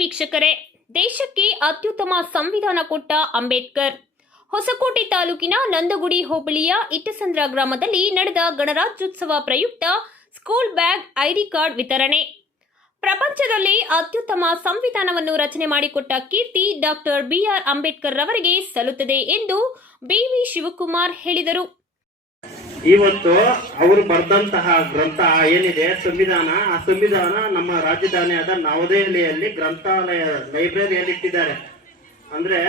ವೀಕ್ಷಕರೇ, ದೇಶಕ್ಕೆ ಅತ್ಯುತ್ತಮ ಸಂವಿಧಾನ ಕೊಟ್ಟ ಅಂಬೇಡ್ಕರ್. ಹೊಸಕೋಟೆ ತಾಲೂಕಿನ ನಂದಗುಡಿ ಹೋಬಳಿಯ ಇಟ್ಟಸಂದ್ರ ಗ್ರಾಮದಲ್ಲಿ ನಡೆದ ಗಣರಾಜ್ಯೋತ್ಸವ ಪ್ರಯುಕ್ತ ಸ್ಕೂಲ್ ಬ್ಯಾಗ್, ಐಡಿ ಕಾರ್ಡ್ ವಿತರಣೆ. ಪ್ರಪಂಚದಲ್ಲಿ ಅತ್ಯುತ್ತಮ ಸಂವಿಧಾನವನ್ನು ರಚನೆ ಮಾಡಿಕೊಟ್ಟ ಕೀರ್ತಿ ಡಾಕ್ಟರ್ ಬಿಆರ್ ಅಂಬೇಡ್ಕರ್ ರವರಿಗೆ ಸಲ್ಲುತ್ತದೆ ಎಂದು ಬಿವಿ ಶಿವಕುಮಾರ್ ಹೇಳಿದರು. ಇವತ್ತು ಅವರು ಬರೆದಂತಹ ಗ್ರಂಥ ಏನಿದೆ ಸಂವಿಧಾನ, ಆ ಸಂವಿಧಾನ ನಮ್ಮ ರಾಜಧಾನಿಯಾದ ನವದೆಹಲಿಯಲ್ಲಿ ಗ್ರಂಥಾಲಯ ಲೈಬ್ರರಿಯಲ್ಲಿ ಇಟ್ಟಿದ್ದಾರೆ. ಅಂದ್ರೆ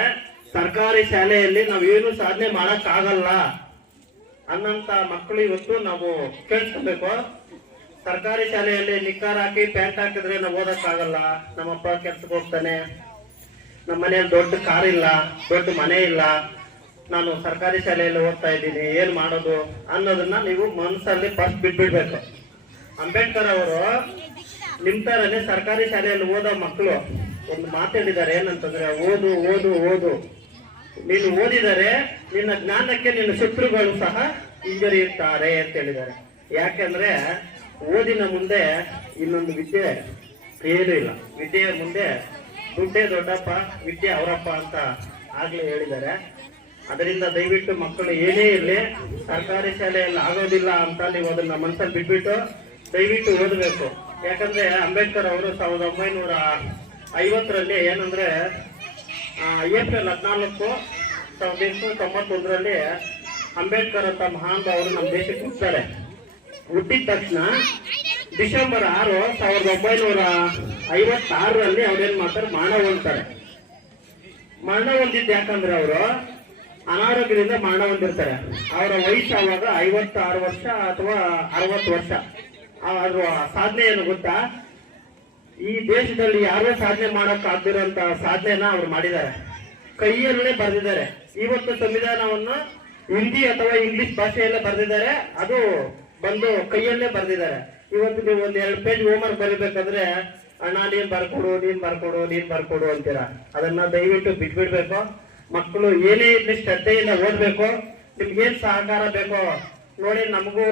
ಸರ್ಕಾರಿ ಶಾಲೆಯಲ್ಲಿ ನಾವೇನು ಸಾಧನೆ ಮಾಡಕ್ ಆಗಲ್ಲ ಅನ್ನಂತ ಮಕ್ಕಳು ಇವತ್ತು ನಾವು ಕೇಳಿಸ್ಕೋಬೇಕು. ಸರ್ಕಾರಿ ಶಾಲೆಯಲ್ಲಿ ನಿಕ್ಕಾರ ಹಾಕಿ ಪ್ಯಾಂಟ್ ಹಾಕಿದ್ರೆ ನಾವು ಓದಕ್ ಆಗಲ್ಲ, ನಮ್ಮಪ್ಪ ಕೆಲ್ಸಕ್ಕೆ ಹೋಗ್ತಾನೆ, ನಮ್ಮ ಮನೆಯಲ್ಲಿ ದೊಡ್ಡ ಕಾರ್ ಇಲ್ಲ, ದೊಡ್ಡ ಮನೆ ಇಲ್ಲ, ನಾನು ಸರ್ಕಾರಿ ಶಾಲೆಯಲ್ಲಿ ಓದ್ತಾ ಇದ್ದೀನಿ, ಏನ್ ಮಾಡೋದು ಅನ್ನೋದನ್ನ ನೀವು ಮನಸ್ಸಲ್ಲಿ ಫಸ್ಟ್ ಬಿಟ್ಬಿಡ್ಬೇಕು. ಅಂಬೇಡ್ಕರ್ ಅವರು ನಿಮ್ ತರನೇ ಸರ್ಕಾರಿ ಶಾಲೆಯಲ್ಲಿ ಓದೋ ಮಕ್ಕಳು ಒಂದು ಮಾತಾಡಿದ್ದಾರೆ, ಏನಂತಂದ್ರೆ ಓದು ಓದು ಓದು, ನೀನು ಓದಿದರೆ ನಿನ್ನ ಜ್ಞಾನಕ್ಕೆ ನಿನ್ನ ಶತ್ರುಗಳು ಸಹ ಹಿಂಜರಿಯುತ್ತಾರೆ ಅಂತ ಹೇಳಿದ್ದಾರೆ. ಯಾಕೆಂದ್ರೆ ಓದಿನ ಮುಂದೆ ಇನ್ನೊಂದು ವಿದ್ಯೆ ಏನೂ ಇಲ್ಲ. ವಿದ್ಯೆಯ ಮುಂದೆ ದುಡ್ಡೇ ದೊಡ್ಡಪ್ಪ, ವಿದ್ಯೆ ಅವರಪ್ಪ ಅಂತ ಆಗ್ಲೇ ಹೇಳಿದ್ದಾರೆ. ಅದರಿಂದ ದಯವಿಟ್ಟು ಮಕ್ಕಳು ಏನೇ ಇರಲಿ ಸರ್ಕಾರಿ ಶಾಲೆಯಲ್ಲಿ ಆಗೋದಿಲ್ಲ ಅಂತ ನೀವು ಅದನ್ನ ಮನಸ್ಸಲ್ಲಿ ಬಿಟ್ಬಿಟ್ಟು ದಯವಿಟ್ಟು ಓದಬೇಕು. ಯಾಕಂದ್ರೆ ಅಂಬೇಡ್ಕರ್ ಅವರು 1950ರಲ್ಲಿ ಏನಂದ್ರೆ ಏಪ್ರಿಲ್ 14, 1991ರಲ್ಲಿ ಅಂಬೇಡ್ಕರ್ ಅಂತ ಮಹಾನ್ ಅವರು ನಮ್ಮ ದೇಶಕ್ಕೆ ಹುಟ್ಟುತ್ತಾರೆ. ಹುಟ್ಟಿದ ತಕ್ಷಣ ಡಿಸೆಂಬರ್ 6, 1956ರಲ್ಲಿ ಅವ್ರೇನ್ ಮಾಡ್ತಾರೆ, ಮರಣ ಹೊಂದ್ತಾರೆ. ಮರಣ ಹೊಂದಿದ್ದು ಯಾಕಂದ್ರೆ ಅವರು ಅನಾರೋಗ್ಯದಿಂದ ಮರಣ ಹೊಂದಿರ್ತಾರೆ. ಅವರ ವಯಸ್ಸು ಆವಾಗ 56 ವರ್ಷ ಅಥವಾ 60 ವರ್ಷ. ಅವ್ರ ಸಾಧನೆ ಏನು ಗೊತ್ತಾ, ಈ ದೇಶದಲ್ಲಿ ಯಾರೇ ಸಾಧನೆ ಮಾಡಕ್ ಆಗ್ದಿರೋಂತ ಸಾಧನೆನ ಅವ್ರು ಮಾಡಿದ್ದಾರೆ, ಕೈಯಲ್ಲೇ ಬರೆದಿದ್ದಾರೆ. ಇವತ್ತು ಸಂವಿಧಾನವನ್ನು ಹಿಂದಿ ಅಥವಾ ಇಂಗ್ಲಿಷ್ ಭಾಷೆಯಲ್ಲೇ ಬರೆದಿದ್ದಾರೆ, ಅದು ಬಂದು ಕೈಯಲ್ಲೇ ಬರೆದಿದ್ದಾರೆ. ಇವತ್ತು ನೀವು ಒಂದ್ 2 ಪೇಜ್ ಹೋಮ್ವರ್ಕ್ ಬರೀಬೇಕಾದ್ರೆ ಅಣ್ಣ ನೀನ್ ಬರ್ಕೊಡು, ನೀನ್ ಬರ್ಕೊಡು, ನೀನ್ ಬರ್ಕೊಡು ಅಂತೀರಾ. ಅದನ್ನ ದಯವಿಟ್ಟು ಬಿಟ್ಬಿಡ್ಬೇಕು. ಮಕ್ಕಳು ಏನೇ ಇರ್ಲಿ ಶ್ರದ್ಧೆಯಿಂದ ಓದ್ಬೇಕು. ನಿಮ್ಗೇನ್ ಸಹಕಾರ ಬೇಕೋ ನೋಡಿ, ನಮಗೂ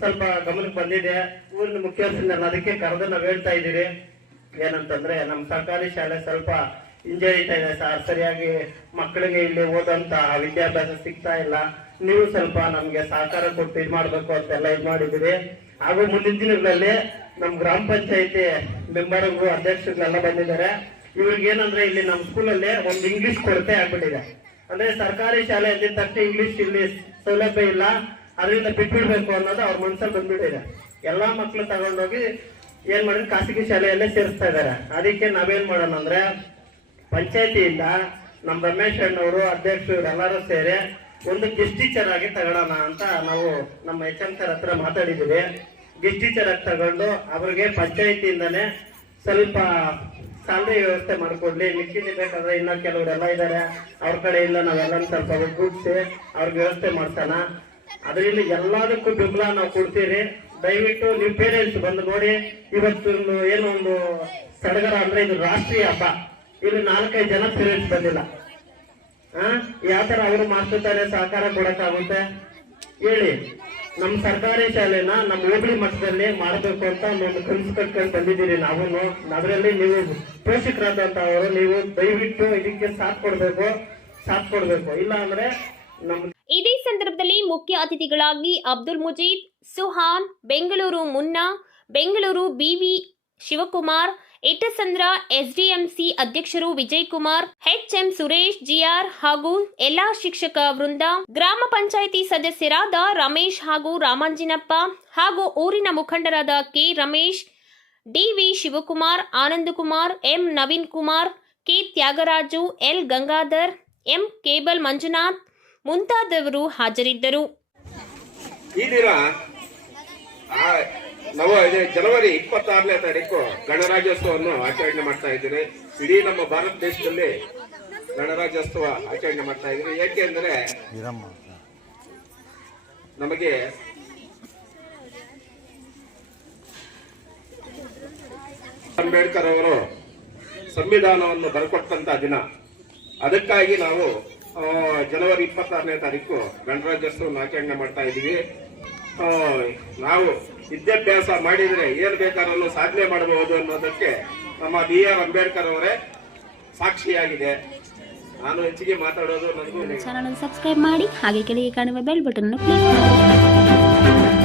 ಸ್ವಲ್ಪ ಗಮನಕ್ಕೆ ಬಂದಿದೆ, ಊರಿನ ಮುಖ್ಯಸ್ಥರನ್ನ ಅದಕ್ಕೆ ಕರೆದು ನಾವ್ ಹೇಳ್ತಾ ಇದೀವಿ. ಏನಂತಂದ್ರೆ ನಮ್ಮ ಸರ್ಕಾರಿ ಶಾಲೆ ಸ್ವಲ್ಪ ಹಿಂಜರಿತಾ ಇದೆ ಸರ್, ಸರಿಯಾಗಿ ಮಕ್ಕಳಿಗೆ ಇಲ್ಲಿ ಓದಂತ ವಿದ್ಯಾಭ್ಯಾಸ ಸಿಗ್ತಾ ಇಲ್ಲ. ನೀವು ಸ್ವಲ್ಪ ನಮ್ಗೆ ಸಹಕಾರ ಕೊಟ್ಟು ಇದ್ ಮಾಡ್ಬೇಕು ಅಂತೆಲ್ಲ ಇದ್ ಮಾಡಿದ್ದೀವಿ. ಹಾಗೂ ಮುಂದಿನ ದಿನಗಳಲ್ಲಿ ನಮ್ ಗ್ರಾಮ ಪಂಚಾಯತಿ ಮೆಂಬರ್ಗಳು, ಅಧ್ಯಕ್ಷರುಗಳೆಲ್ಲ ಬಂದಿದ್ದಾರೆ. ಇವ್ರಿಗೆ ಏನಂದ್ರೆ ಇಲ್ಲಿ ನಮ್ಮ ಸ್ಕೂಲಲ್ಲಿ ಒಂದು ಇಂಗ್ಲಿಷ್ ಕೊರತೆ ಆಗ್ಬಿಟ್ಟಿದೆ. ಅಂದ್ರೆ ಸರ್ಕಾರಿ ಶಾಲೆ ಅಂದಿದ ತಕ್ಷಣ ಇಂಗ್ಲಿಷ್ ಇಲ್ಲಿ ಸೌಲಭ್ಯ ಇಲ್ಲ, ಅದರಿಂದ ಬಿಟ್ಬಿಡ್ಬೇಕು ಅನ್ನೋದು ಅವ್ರ ಮನಸ್ಸಲ್ಲಿ ಬಂದ್ಬಿಟ್ಟಿದೆ. ಎಲ್ಲಾ ಮಕ್ಳು ತಗೊಂಡೋಗಿ ಏನ್ ಮಾಡಿದ್ರೆ ಖಾಸಗಿ ಶಾಲೆಯಲ್ಲೇ ಸೇರಿಸ್ತಾ ಇದಾರೆ. ಅದಕ್ಕೆ ನಾವೇನ್ ಮಾಡೋಣ ಅಂದ್ರೆ ಪಂಚಾಯತಿಯಿಂದ ನಮ್ಮ ರಮೇಶ್ ಅಣ್ಣವರು, ಅಧ್ಯಕ್ಷರು ಎಲ್ಲರೂ ಸೇರಿ ಒಂದು ಗೆಸ್ಟ್ ಟೀಚರ್ ಆಗಿ ತಗೊಳ್ಳೋಣ ಅಂತ ನಾವು ನಮ್ಮ HM ಸರ್ ಹತ್ರ ಮಾತಾಡಿದ್ದೀವಿ. ಗೆಸ್ಟ್ ಟೀಚರ್ ಆಗಿ ತಗೊಂಡು ಅವ್ರಿಗೆ ಪಂಚಾಯತಿಯಿಂದಾನೆ ಸ್ವಲ್ಪ ಸ್ಯಾಲರಿ ವ್ಯವಸ್ಥೆ ಮಾಡ್ಕೊಡ್ಲಿ. ಮಿಕ್ಕಿದ್ದು ಬೇಕಾದ್ರೆ ಇನ್ನ ಕೆಲವರೆಲ್ಲ ಇದ್ದಾರೆ, ಅವ್ರ ಕಡೆಯಿಂದ ನಾವೆಲ್ಲ ಸ್ವಲ್ಪ ಒಗ್ಗೂಡಿಸಿ ಅವ್ರಿಗೆ ವ್ಯವಸ್ಥೆ ಮಾಡ್ಸೋಣ. ಅದರಿಂದ ಎಲ್ಲದಕ್ಕೂ ಬೆಂಬಲ ನಾವು ಕೊಡ್ತೀರಿ. ದಯವಿಟ್ಟು ನೀವು ಪೇರೆಂಟ್ಸ್ ಬಂದು ನೋಡಿ. ಇವತ್ತು ಏನೋ ಒಂದು ಸಡಗರ ಅಂದ್ರೆ ಇದು ರಾಷ್ಟ್ರೀಯ ಹಬ್ಬ, ಇಲ್ಲಿ 4-5 ಜನ ಪೇರೆಂಟ್ಸ್ ಬಂದಿಲ್ಲ. ಯಾವ ತರ ಅವರು ಮಾಸ್ಟರ್ ತಾನೇ ಸಹಕಾರ ಕೊಡಕ್ಕಾಗುತ್ತೆ ಹೇಳಿ. ನಮ್ಮ ಸರ್ಕಾರಿ ಶಾಲೆನ ನಮ್ಮ ಹೋಬಳಿ ಮಟ್ಟದಲ್ಲಿ ಮಾಡಬೇಕು ಅಂತ ಒಂದು ಕನಸು ಕಟ್ಕೊಂಡು ಬಂದಿದ್ದೀರಿ ನಾವು. ಅದರಲ್ಲಿ ನೀವು ಪೋಷಕರಾದಂತವರು ನೀವು ದಯವಿಟ್ಟು ಇದಕ್ಕೆ ಸಾಥ್ ಕೊಡ್ಬೇಕು. ಇಲ್ಲ ಅಂದ್ರೆ ನಮ್ಮ ಇದೇ ಸಂದರ್ಭದಲ್ಲಿ ಮುಖ್ಯ ಅತಿಥಿಗಳಾಗಿ ಅಬ್ದುಲ್ ಮುಜೀದ್, ಸುಹಾನ್, ಬೆಂಗಳೂರು ಮುನ್ನಾ, ಬೆಂಗಳೂರು ಬಿವಿ ಶಿವಕುಮಾರ್, ಇಟ್ಟಸಂದ್ರ ಎಸ್ಡಿಎಂಸಿ ಅಧ್ಯಕ್ಷರು ವಿಜಯ್ ಕುಮಾರ್, HM ಸುರೇಶ್, GR ಹಾಗೂ ಎಲ್ಲಾ ಶಿಕ್ಷಕ ವೃಂದ, ಗ್ರಾಮ ಪಂಚಾಯಿತಿ ಸದಸ್ಯರಾದ ರಮೇಶ್ ಹಾಗೂ ರಾಮಾಂಜಿನಪ್ಪ ಹಾಗೂ ಊರಿನ ಮುಖಂಡರಾದ K Ramesh, DV Shivakumar, Anandkumar, M Naveen Kumar, K Thyagaraju, L Gangadhar, M cable Manjunath ಮುಂತಾದವರು ಹಾಜರಿದ್ದರು. ಈ ದಿನ ಜನವರಿ 26ನೇ ತಾರೀಕು ಗಣರಾಜ್ಯೋತ್ಸವವನ್ನು ಆಚರಣೆ ಮಾಡ್ತಾ ಇದ್ದೀರಿ. ಇಡೀ ನಮ್ಮ ಭಾರತ ದೇಶದಲ್ಲಿ ಗಣರಾಜ್ಯೋತ್ಸವ ಆಚರಣೆ ಮಾಡ್ತಾ ಇದ್ದೀರಿ. ಏಕೆಂದ್ರೆ ನಮಗೆ ಅಂಬೇಡ್ಕರ್ ಅವರು ಸಂವಿಧಾನವನ್ನು ಬರ್ಕೊಟ್ಟಂತ ದಿನ. ಅದಕ್ಕಾಗಿ ನಾವು ಜನವರಿ 26ನೇ ತಾರೀಕು ಗಣರಾಜ್ಯೋತ್ಸವವನ್ನು ಆಚರಣೆ ಮಾಡ್ತಾ ಇದ್ದೀವಿ. ನಾವು ವಿದ್ಯಾಭ್ಯಾಸ ಮಾಡಿದ್ರೆ ಏನ್ ಬೇಕಾದ್ರೂ ಸಾಧನೆ ಮಾಡಬಹುದು ಅನ್ನೋದಕ್ಕೆ ನಮ್ಮ BR ಅಂಬೇಡ್ಕರ್ ಅವರೇ ಸಾಕ್ಷಿಯಾಗಿದೆ. ನಾನು ಹೆಚ್ಚಿಗೆ ಮಾತಾಡೋದು ನನಗೂ ಚಾನಲ್ ಸಬ್ಸ್ಕ್ರೈಬ್ ಮಾಡಿ ಹಾಗೆ ಕೆಳಗೆ ಕಾಣುವ ಬೆಲ್ ಬಟನ್ ಕ್ಲಿಕ್ ಮಾಡಿ.